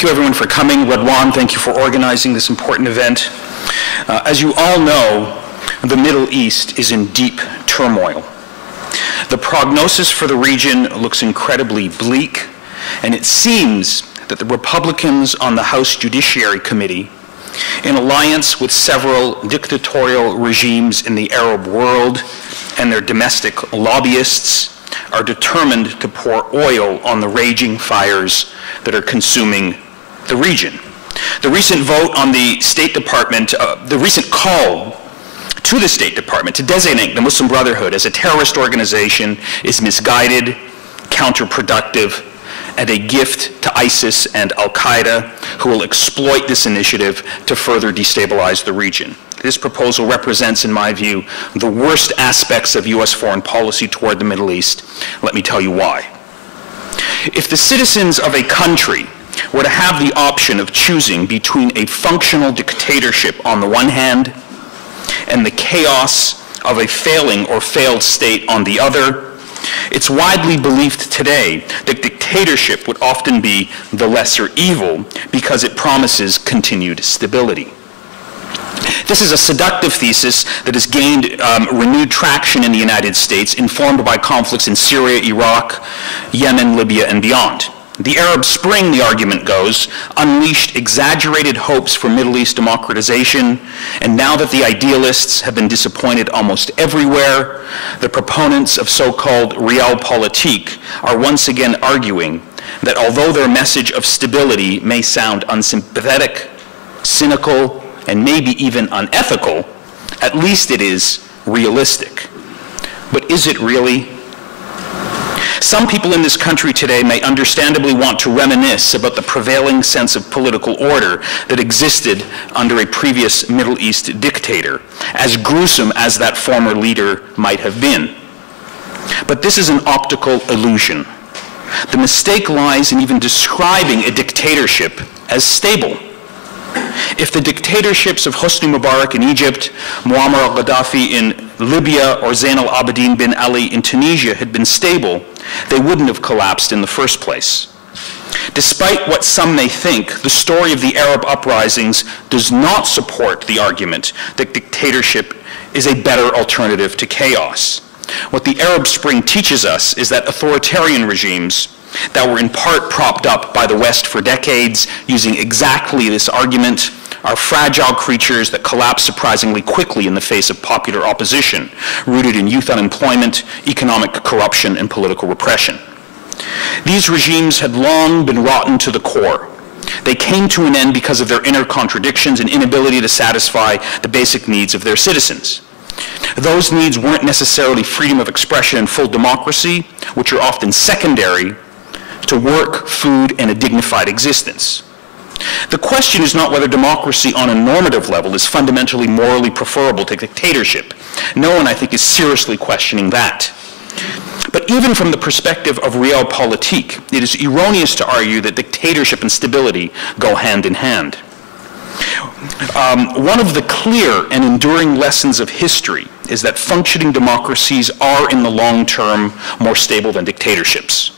Thank you everyone for coming. Radwan, thank you for organizing this important event. As you all know, the Middle East is in deep turmoil. The prognosis for the region looks incredibly bleak, and it seems that the Republicans on the House Judiciary Committee, in alliance with several dictatorial regimes in the Arab world and their domestic lobbyists, are determined to pour oil on the raging fires that are consuming the region. The recent vote on the State Department, the recent call to the State Department to designate the Muslim Brotherhood as a terrorist organization is misguided, counterproductive, and a gift to ISIS and Al-Qaeda, who will exploit this initiative to further destabilize the region. This proposal represents, in my view, the worst aspects of US foreign policy toward the Middle East. Let me tell you why. If the citizens of a country were to have the option of choosing between a functional dictatorship on the one hand and the chaos of a failing or failed state on the other, it's widely believed today that dictatorship would often be the lesser evil because it promises continued stability. This is a seductive thesis that has gained renewed traction in the United States, informed by conflicts in Syria, Iraq, Yemen, Libya, and beyond. The Arab Spring, the argument goes, unleashed exaggerated hopes for Middle East democratization, and now that the idealists have been disappointed almost everywhere, the proponents of so-called realpolitik are once again arguing that although their message of stability may sound unsympathetic, cynical, and maybe even unethical, at least it is realistic. But is it really? Some people in this country today may understandably want to reminisce about the prevailing sense of political order that existed under a previous Middle East dictator, as gruesome as that former leader might have been. But this is an optical illusion. The mistake lies in even describing a dictatorship as stable. If the dictatorships of Hosni Mubarak in Egypt, Muammar al-Gaddafi in Libya, or Zain al-Abidin bin Ali in Tunisia had been stable, they wouldn't have collapsed in the first place. Despite what some may think, the story of the Arab uprisings does not support the argument that dictatorship is a better alternative to chaos. What the Arab Spring teaches us is that authoritarian regimes that were in part propped up by the West for decades, using exactly this argument, are fragile creatures that collapse surprisingly quickly in the face of popular opposition, rooted in youth unemployment, economic corruption, and political repression. These regimes had long been rotten to the core. They came to an end because of their inner contradictions and inability to satisfy the basic needs of their citizens. Those needs weren't necessarily freedom of expression and full democracy, which are often secondary to work, food, and a dignified existence. The question is not whether democracy on a normative level is fundamentally morally preferable to dictatorship. No one, I think, is seriously questioning that. But even from the perspective of realpolitik, it is erroneous to argue that dictatorship and stability go hand in hand. One of the clear and enduring lessons of history is that functioning democracies are, in the long term, more stable than dictatorships.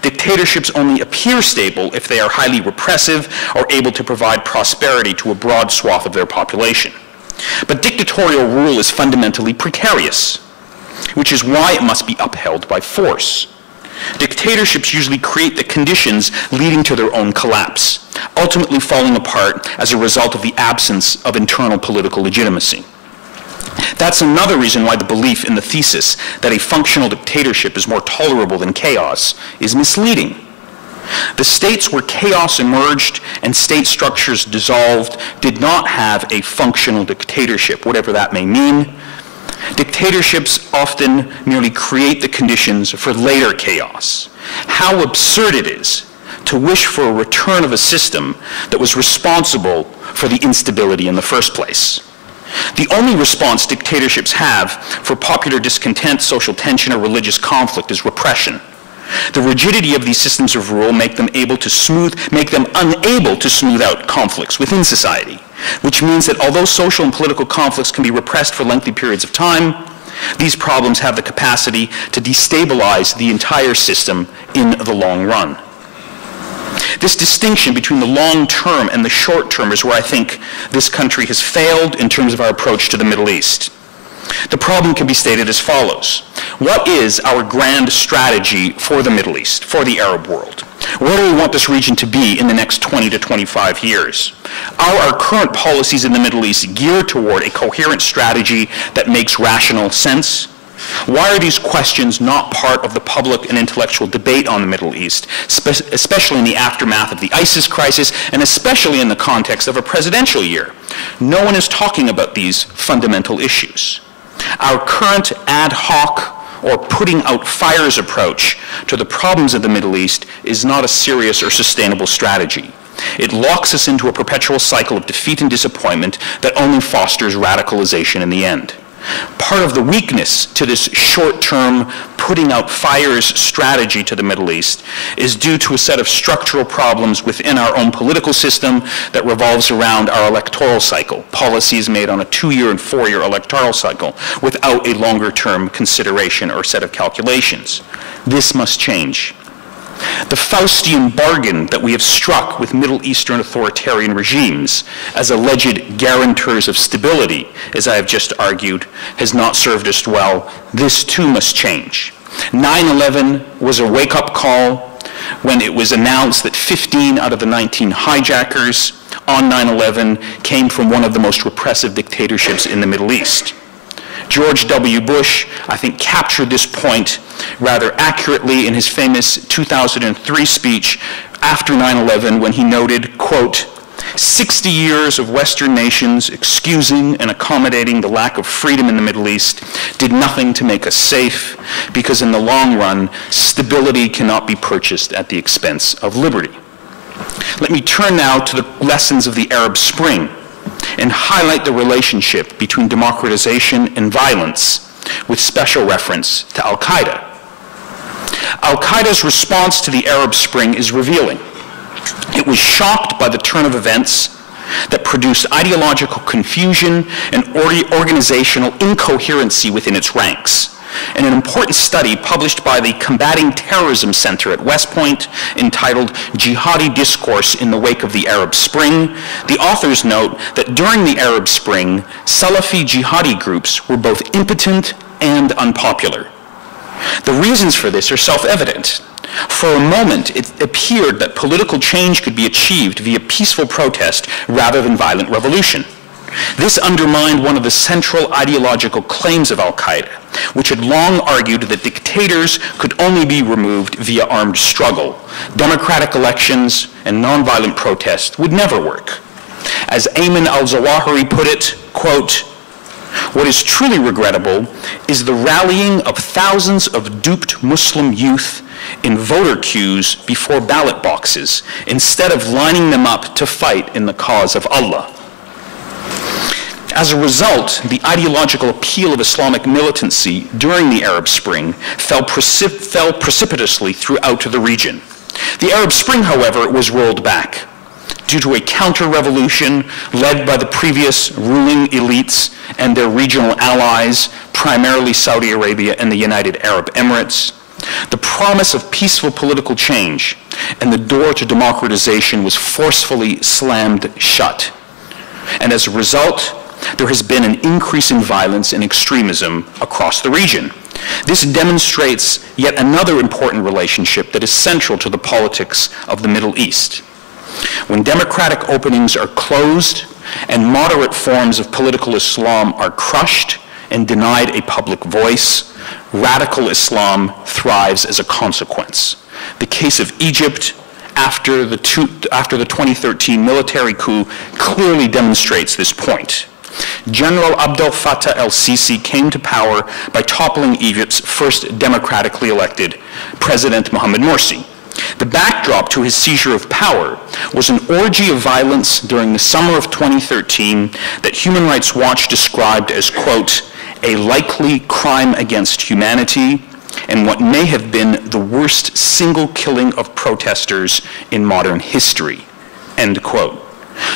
Dictatorships only appear stable if they are highly repressive or able to provide prosperity to a broad swath of their population. But dictatorial rule is fundamentally precarious, which is why it must be upheld by force. Dictatorships usually create the conditions leading to their own collapse, ultimately falling apart as a result of the absence of internal political legitimacy. That's another reason why the belief in the thesis that a functional dictatorship is more tolerable than chaos is misleading. The states where chaos emerged and state structures dissolved did not have a functional dictatorship, whatever that may mean. Dictatorships often merely create the conditions for later chaos. How absurd it is to wish for a return of a system that was responsible for the instability in the first place. The only response dictatorships have for popular discontent, social tension, or religious conflict is repression. The rigidity of these systems of rule make them unable to smooth out conflicts within society, which means that although social and political conflicts can be repressed for lengthy periods of time, these problems have the capacity to destabilize the entire system in the long run. This distinction between the long term and the short term is where I think this country has failed in terms of our approach to the Middle East. The problem can be stated as follows. What is our grand strategy for the Middle East, for the Arab world? Where do we want this region to be in the next 20 to 25 years? Are our current policies in the Middle East geared toward a coherent strategy that makes rational sense? Why are these questions not part of the public and intellectual debate on the Middle East, especially in the aftermath of the ISIS crisis, and especially in the context of a presidential year? No one is talking about these fundamental issues. Our current ad hoc or putting out fires approach to the problems of the Middle East is not a serious or sustainable strategy. It locks us into a perpetual cycle of defeat and disappointment that only fosters radicalization in the end. Part of the weakness to this short-term putting out fires strategy to the Middle East is due to a set of structural problems within our own political system that revolves around our electoral cycle, policies made on a 2-year and 4-year electoral cycle without a longer-term consideration or set of calculations. This must change. The Faustian bargain that we have struck with Middle Eastern authoritarian regimes as alleged guarantors of stability, as I have just argued, has not served us well. This too must change. 9/11 was a wake-up call when it was announced that 15 out of the 19 hijackers on 9/11 came from one of the most repressive dictatorships in the Middle East. George W. Bush, I think, captured this point rather accurately in his famous 2003 speech after 9/11 when he noted, quote, 60 years of Western nations excusing and accommodating the lack of freedom in the Middle East did nothing to make us safe, because in the long run, stability cannot be purchased at the expense of liberty. Let me turn now to the lessons of the Arab Spring and highlight the relationship between democratization and violence, with special reference to Al-Qaeda. Al-Qaeda's response to the Arab Spring is revealing. It was shocked by the turn of events that produced ideological confusion and organizational incoherency within its ranks. In an important study published by the Combating Terrorism Center at West Point, entitled Jihadi Discourse in the Wake of the Arab Spring, the authors note that during the Arab Spring, Salafi jihadi groups were both impotent and unpopular. The reasons for this are self-evident. For a moment, it appeared that political change could be achieved via peaceful protest rather than violent revolution. This undermined one of the central ideological claims of Al-Qaeda, which had long argued that dictators could only be removed via armed struggle. Democratic elections and nonviolent protest would never work. As Ayman al-Zawahiri put it, quote, what is truly regrettable is the rallying of thousands of duped Muslim youth in voter queues before ballot boxes, instead of lining them up to fight in the cause of Allah. As a result, the ideological appeal of Islamic militancy during the Arab Spring fell precipitously throughout the region. The Arab Spring, however, was rolled back due to a counter-revolution led by the previous ruling elites and their regional allies, primarily Saudi Arabia and the United Arab Emirates. The promise of peaceful political change and the door to democratization was forcefully slammed shut. And as a result, there has been an increase in violence and extremism across the region. This demonstrates yet another important relationship that is central to the politics of the Middle East. When democratic openings are closed and moderate forms of political Islam are crushed and denied a public voice, radical Islam thrives as a consequence. The case of Egypt after the 2013 military coup clearly demonstrates this point. General Abdel Fattah el-Sisi came to power by toppling Egypt's first democratically elected president, Mohamed Morsi. The backdrop to his seizure of power was an orgy of violence during the summer of 2013 that Human Rights Watch described as, quote, a likely crime against humanity and what may have been the worst single killing of protesters in modern history, end quote.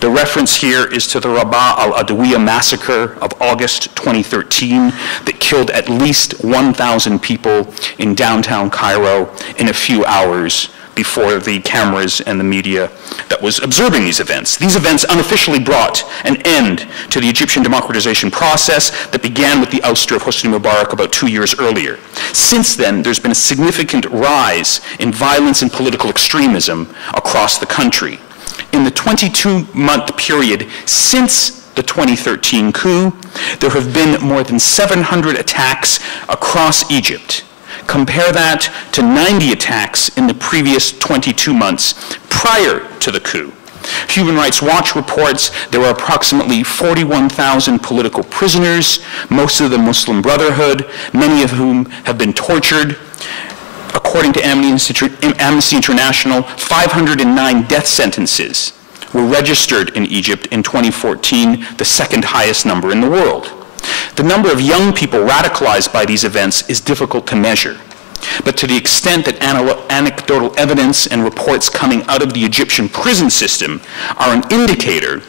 The reference here is to the Rabaa al-Adawiyya massacre of August 2013 that killed at least 1,000 people in downtown Cairo in a few hours before the cameras and the media that was observing these events. These events unofficially brought an end to the Egyptian democratization process that began with the ouster of Hosni Mubarak about 2 years earlier. Since then, there's been a significant rise in violence and political extremism across the country. In the 22-month period since the 2013 coup, there have been more than 700 attacks across Egypt. Compare that to 90 attacks in the previous 22 months prior to the coup. Human Rights Watch reports there were approximately 41,000 political prisoners, most of the Muslim Brotherhood, many of whom have been tortured. According to Amnesty International, 509 death sentences were registered in Egypt in 2014, the second highest number in the world. The number of young people radicalized by these events is difficult to measure, but to the extent that anecdotal evidence and reports coming out of the Egyptian prison system are an indicator,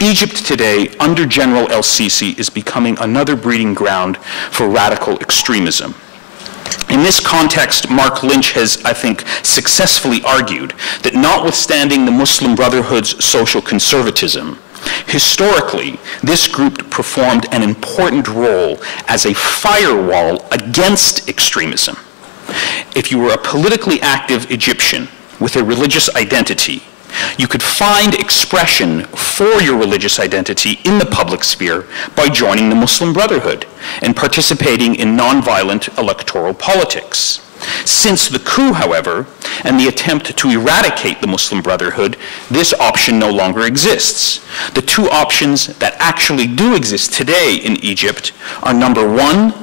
Egypt today, under General el-Sisi, is becoming another breeding ground for radical extremism. In this context, Mark Lynch has, I think, successfully argued that notwithstanding the Muslim Brotherhood's social conservatism, historically, this group performed an important role as a firewall against extremism. If you were a politically active Egyptian with a religious identity, you could find expression for your religious identity in the public sphere by joining the Muslim Brotherhood and participating in nonviolent electoral politics. Since the coup, however, and the attempt to eradicate the Muslim Brotherhood, this option no longer exists. The two options that actually do exist today in Egypt are, number one,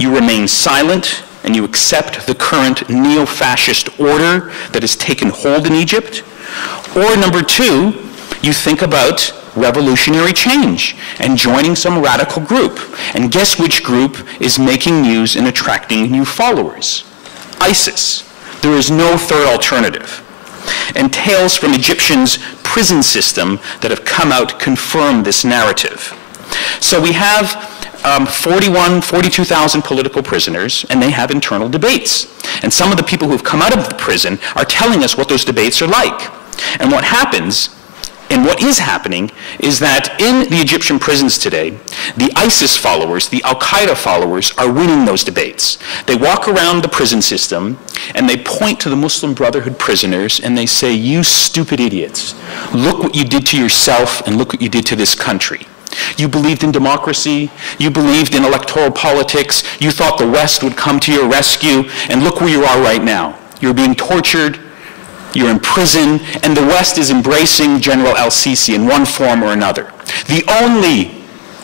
you remain silent and you accept the current neo-fascist order that has taken hold in Egypt, or number two, you think about revolutionary change and joining some radical group. And guess which group is making news and attracting new followers? ISIS. There is no third alternative. And tales from Egyptians' prison system that have come out confirm this narrative. So we have 42,000 political prisoners, and they have internal debates. And some of the people who have come out of the prison are telling us what those debates are like. And what happens, and what is happening, is that in the Egyptian prisons today, the ISIS followers, the Al-Qaeda followers, are winning those debates. They walk around the prison system, and they point to the Muslim Brotherhood prisoners, and they say, "You stupid idiots, look what you did to yourself, and look what you did to this country. You believed in democracy, you believed in electoral politics, you thought the West would come to your rescue, and look where you are right now. You're being tortured, you're in prison, and the West is embracing General el-Sisi in one form or another." The only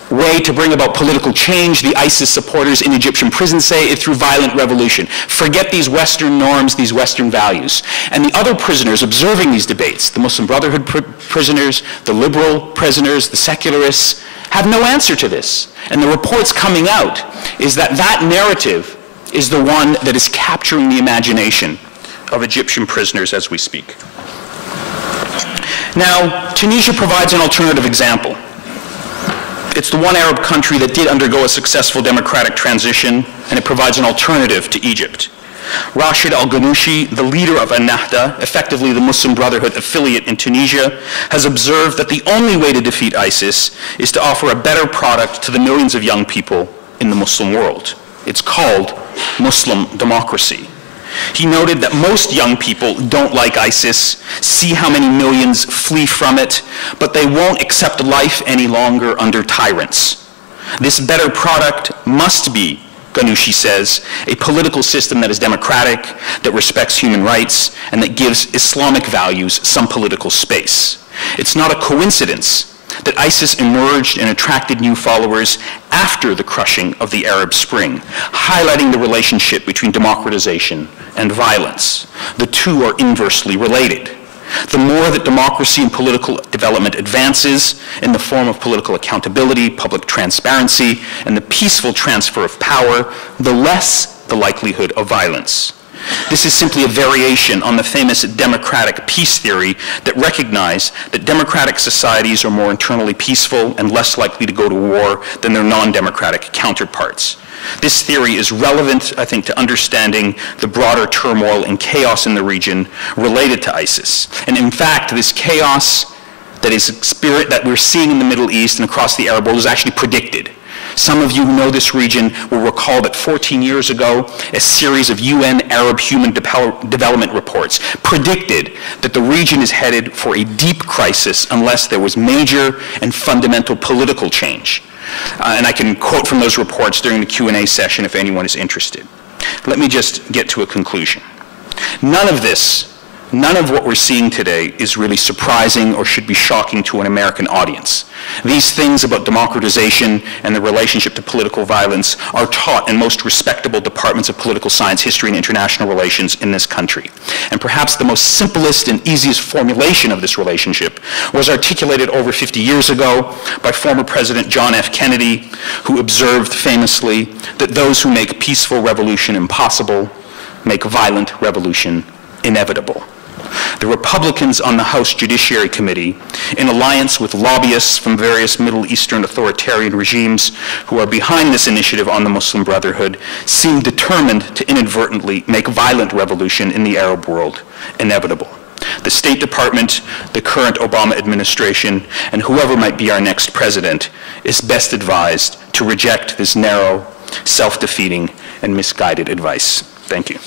way to bring about political change, the ISIS supporters in Egyptian prisons say, is through violent revolution. Forget these Western norms, these Western values. And the other prisoners observing these debates, the Muslim Brotherhood prisoners, the liberal prisoners, the secularists, have no answer to this. And the reports coming out is that that narrative is the one that is capturing the imagination of Egyptian prisoners as we speak. Now, Tunisia provides an alternative example. It's the one Arab country that did undergo a successful democratic transition, and it provides an alternative to Egypt. Rashid al-Ghannouchi, the leader of Ennahda, effectively the Muslim Brotherhood affiliate in Tunisia, has observed that the only way to defeat ISIS is to offer a better product to the millions of young people in the Muslim world. It's called Muslim democracy. He noted that most young people don't like ISIS, see how many millions flee from it, but they won't accept life any longer under tyrants. This better product must be, Ghannouchi says, a political system that is democratic, that respects human rights, and that gives Islamic values some political space. It's not a coincidence that ISIS emerged and attracted new followers after the crushing of the Arab Spring, highlighting the relationship between democratization and violence. The two are inversely related. The more that democracy and political development advances in the form of political accountability, public transparency, and the peaceful transfer of power, the less the likelihood of violence. This is simply a variation on the famous democratic peace theory that recognized that democratic societies are more internally peaceful and less likely to go to war than their non-democratic counterparts. This theory is relevant, I think, to understanding the broader turmoil and chaos in the region related to ISIS. And in fact, this chaos that we're seeing in the Middle East and across the Arab world is actually predicted. Some of you who know this region will recall that 14 years ago, a series of UN Arab Human Development reports predicted that the region is headed for a deep crisis unless there was major and fundamental political change. And I can quote from those reports during the Q&A session if anyone is interested. Let me just get to a conclusion. None of what we're seeing today is really surprising or should be shocking to an American audience. These things about democratization and the relationship to political violence are taught in most respectable departments of political science, history, and international relations in this country. And perhaps the most simplest and easiest formulation of this relationship was articulated over 50 years ago by former President John F. Kennedy, who observed famously that those who make peaceful revolution impossible make violent revolution inevitable. The Republicans on the House Judiciary Committee, in alliance with lobbyists from various Middle Eastern authoritarian regimes who are behind this initiative on the Muslim Brotherhood, seem determined to inadvertently make violent revolution in the Arab world inevitable. The State Department, the current Obama administration, and whoever might be our next president is best advised to reject this narrow, self-defeating, and misguided advice. Thank you.